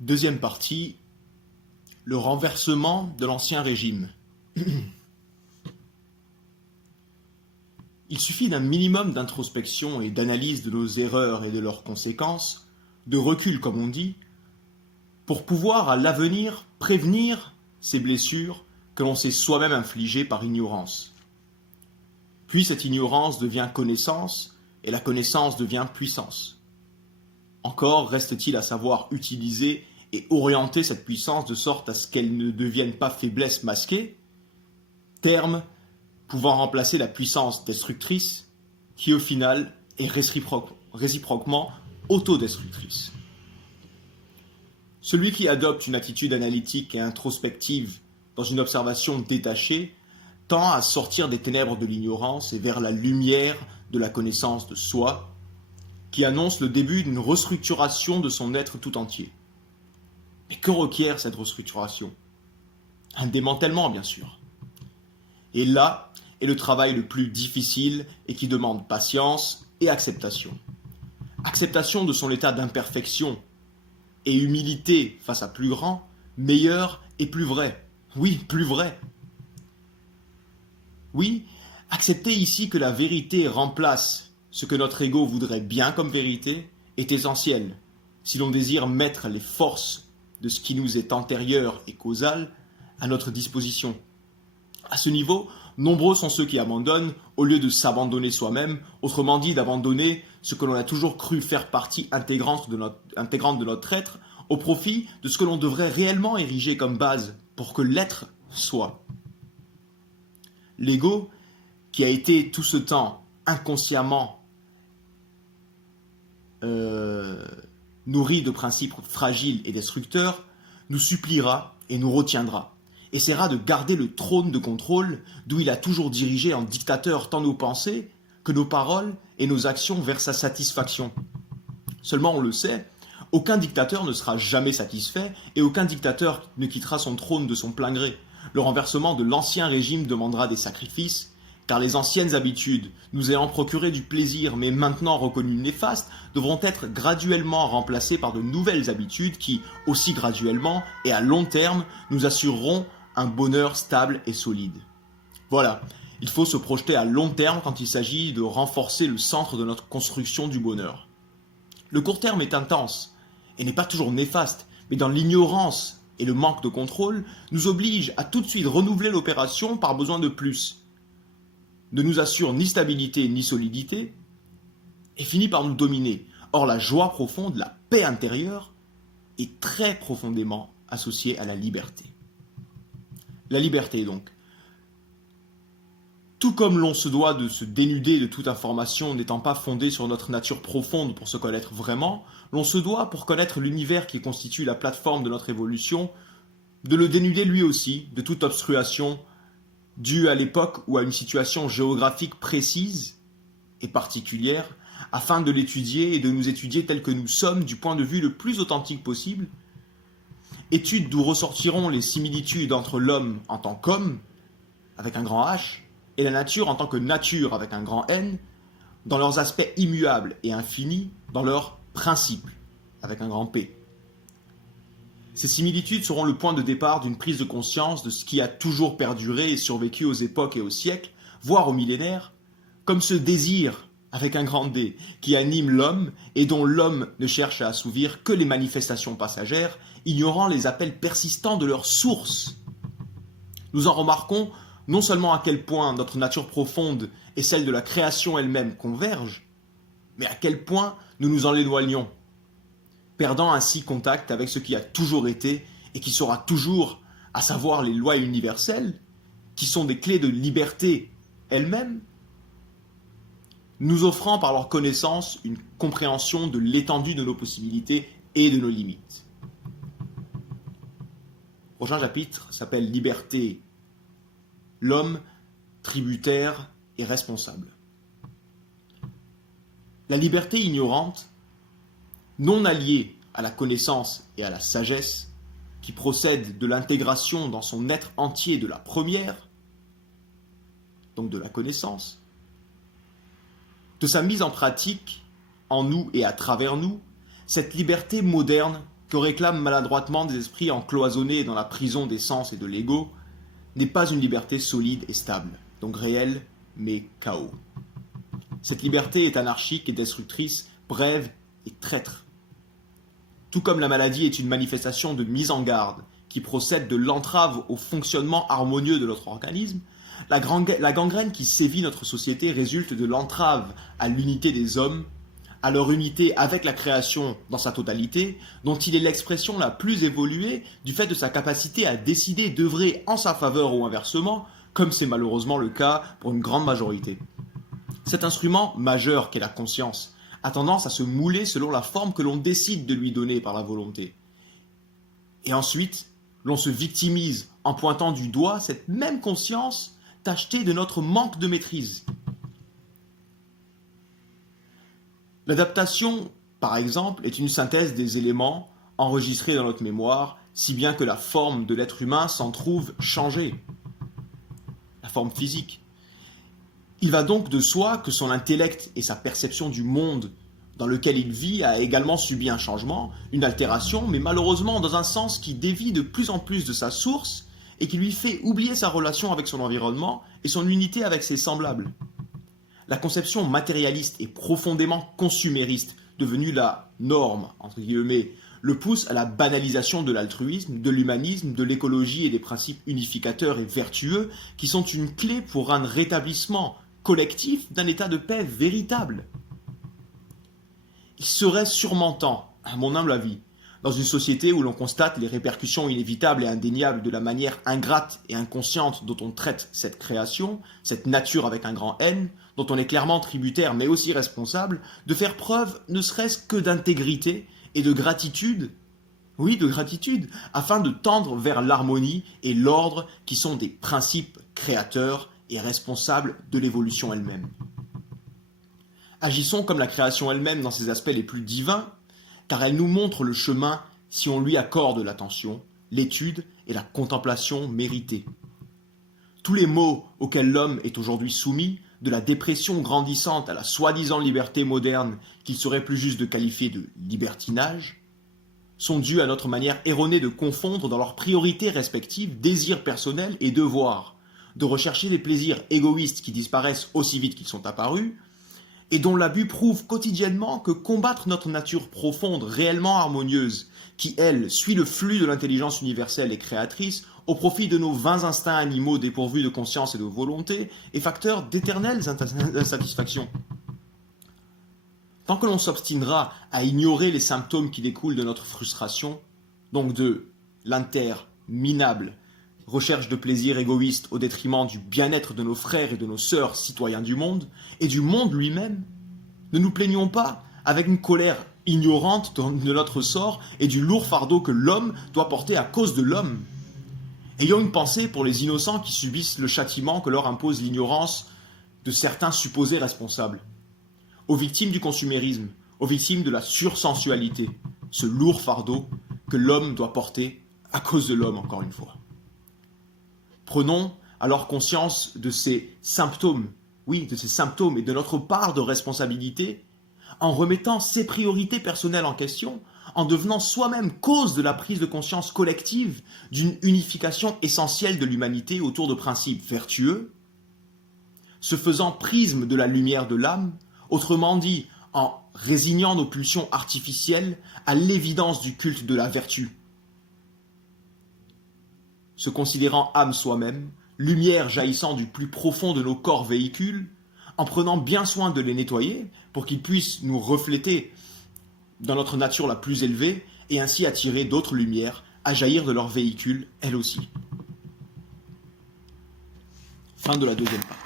Deuxième partie, le renversement de l'Ancien Régime. Il suffit d'un minimum d'introspection et d'analyse de nos erreurs et de leurs conséquences, de recul comme on dit, pour pouvoir à l'avenir prévenir ces blessures que l'on s'est soi-même infligées par ignorance. Puis cette ignorance devient connaissance et la connaissance devient puissance. Encore reste-t-il à savoir utiliser et orienter cette puissance de sorte à ce qu'elle ne devienne pas faiblesse masquée, terme pouvant remplacer la puissance destructrice qui au final est réciproquement autodestructrice. Celui qui adopte une attitude analytique et introspective dans une observation détachée tend à sortir des ténèbres de l'ignorance et vers la lumière de la connaissance de soi, qui annonce le début d'une restructuration de son être tout entier. Mais que requiert cette restructuration? Un démantèlement, bien sûr. Et là est le travail le plus difficile et qui demande patience et acceptation. Acceptation de son état d'imperfection et humilité face à plus grand, meilleur et plus vrai. Oui, plus vrai. Oui, accepter ici que la vérité remplace ce que notre ego voudrait bien comme vérité est essentiel si l'on désire mettre les forces de ce qui nous est antérieur et causal à notre disposition. À ce niveau, nombreux sont ceux qui abandonnent au lieu de s'abandonner soi-même, autrement dit d'abandonner ce que l'on a toujours cru faire partie intégrante de notre être au profit de ce que l'on devrait réellement ériger comme base pour que l'être soit. L'ego, qui a été tout ce temps inconsciemment nourri de principes fragiles et destructeurs, nous suppliera et nous retiendra. Essaiera de garder le trône de contrôle d'où il a toujours dirigé en dictateur tant nos pensées que nos paroles et nos actions vers sa satisfaction. Seulement on le sait, aucun dictateur ne sera jamais satisfait et aucun dictateur ne quittera son trône de son plein gré. Le renversement de l'ancien régime demandera des sacrifices, car les anciennes habitudes, nous ayant procuré du plaisir mais maintenant reconnues néfastes, devront être graduellement remplacées par de nouvelles habitudes qui, aussi graduellement et à long terme, nous assureront un bonheur stable et solide. Voilà, il faut se projeter à long terme quand il s'agit de renforcer le centre de notre construction du bonheur. Le court terme est intense et n'est pas toujours néfaste, mais dans l'ignorance et le manque de contrôle, nous oblige à tout de suite renouveler l'opération par besoin de plus. Ne nous assure ni stabilité ni solidité, et finit par nous dominer. Or la joie profonde, la paix intérieure, est très profondément associée à la liberté. La liberté donc. Tout comme l'on se doit de se dénuder de toute information n'étant pas fondée sur notre nature profonde pour se connaître vraiment, l'on se doit, pour connaître l'univers qui constitue la plateforme de notre évolution, de le dénuder lui aussi de toute obstruation due à l'époque ou à une situation géographique précise et particulière, afin de l'étudier et de nous étudier tels que nous sommes du point de vue le plus authentique possible, étude d'où ressortiront les similitudes entre l'homme en tant qu'homme, avec un grand H, et la nature en tant que nature, avec un grand N, dans leurs aspects immuables et infinis, dans leurs principes, avec un grand P. Ces similitudes seront le point de départ d'une prise de conscience de ce qui a toujours perduré et survécu aux époques et aux siècles, voire aux millénaires, comme ce désir, avec un grand D, qui anime l'homme et dont l'homme ne cherche à assouvir que les manifestations passagères, ignorant les appels persistants de leur source. Nous en remarquons non seulement à quel point notre nature profonde et celle de la création elle-même convergent, mais à quel point nous nous en éloignons, perdant ainsi contact avec ce qui a toujours été et qui sera toujours, à savoir les lois universelles, qui sont des clés de liberté elles-mêmes, nous offrant par leur connaissance une compréhension de l'étendue de nos possibilités et de nos limites. Le prochain chapitre s'appelle Liberté. L'homme tributaire et responsable. La liberté ignorante, non alliée à la connaissance et à la sagesse, qui procède de l'intégration dans son être entier de la première, donc de la connaissance, de sa mise en pratique en nous et à travers nous, cette liberté moderne que réclament maladroitement des esprits encloisonnés dans la prison des sens et de l'ego, n'est pas une liberté solide et stable, donc réelle, mais chaos. Cette liberté est anarchique et destructrice, brève et traître. Tout comme la maladie est une manifestation de mise en garde qui procède de l'entrave au fonctionnement harmonieux de notre organisme, la gangrène qui sévit notre société résulte de l'entrave à l'unité des hommes, à leur unité avec la création dans sa totalité, dont il est l'expression la plus évoluée du fait de sa capacité à décider d'œuvrer en sa faveur ou inversement, comme c'est malheureusement le cas pour une grande majorité. Cet instrument majeur qu'est la conscience a tendance à se mouler selon la forme que l'on décide de lui donner par la volonté. Et ensuite, l'on se victimise en pointant du doigt cette même conscience tachetée de notre manque de maîtrise. L'adaptation, par exemple, est une synthèse des éléments enregistrés dans notre mémoire, si bien que la forme de l'être humain s'en trouve changée, la forme physique. Il va donc de soi que son intellect et sa perception du monde dans lequel il vit a également subi un changement, une altération, mais malheureusement dans un sens qui dévie de plus en plus de sa source et qui lui fait oublier sa relation avec son environnement et son unité avec ses semblables. La conception matérialiste et profondément consumériste, devenue la norme, entre guillemets, le pousse à la banalisation de l'altruisme, de l'humanisme, de l'écologie et des principes unificateurs et vertueux qui sont une clé pour un rétablissement collectif d'un état de paix véritable. Il serait sûrement temps, à mon humble avis, dans une société où l'on constate les répercussions inévitables et indéniables de la manière ingrate et inconsciente dont on traite cette création, cette nature avec un grand N, dont on est clairement tributaire mais aussi responsable, de faire preuve ne serait-ce que d'intégrité et de gratitude, oui de gratitude, afin de tendre vers l'harmonie et l'ordre qui sont des principes créateurs et responsables de l'évolution elle-même. Agissons comme la création elle-même dans ses aspects les plus divins, car elle nous montre le chemin si on lui accorde l'attention, l'étude et la contemplation méritées. Tous les maux auxquels l'homme est aujourd'hui soumis, de la dépression grandissante à la soi-disant liberté moderne qu'il serait plus juste de qualifier de libertinage, sont dus à notre manière erronée de confondre dans leurs priorités respectives désirs personnels et devoirs, de rechercher des plaisirs égoïstes qui disparaissent aussi vite qu'ils sont apparus, et dont l'abus prouve quotidiennement que combattre notre nature profonde, réellement harmonieuse, qui, elle, suit le flux de l'intelligence universelle et créatrice, au profit de nos vains instincts animaux dépourvus de conscience et de volonté, est facteur d'éternelles insatisfactions. Tant que l'on s'obstinera à ignorer les symptômes qui découlent de notre frustration, donc de l'interminable recherche de plaisir égoïste au détriment du bien-être de nos frères et de nos sœurs citoyens du monde, et du monde lui-même, ne nous plaignons pas avec une colère ignorante de notre sort et du lourd fardeau que l'homme doit porter à cause de l'homme. Ayons une pensée pour les innocents qui subissent le châtiment que leur impose l'ignorance de certains supposés responsables. Aux victimes du consumérisme, aux victimes de la sursensualité, ce lourd fardeau que l'homme doit porter à cause de l'homme, encore une fois. Prenons alors conscience de ces symptômes, oui, de ces symptômes et de notre part de responsabilité, en remettant ses priorités personnelles en question, en devenant soi-même cause de la prise de conscience collective d'une unification essentielle de l'humanité autour de principes vertueux, se faisant prisme de la lumière de l'âme, autrement dit, en résignant nos pulsions artificielles à l'évidence du culte de la vertu. Se considérant âme soi-même, lumière jaillissant du plus profond de nos corps véhicules, en prenant bien soin de les nettoyer pour qu'ils puissent nous refléter dans notre nature la plus élevée et ainsi attirer d'autres lumières à jaillir de leurs véhicules, elles aussi. Fin de la deuxième partie.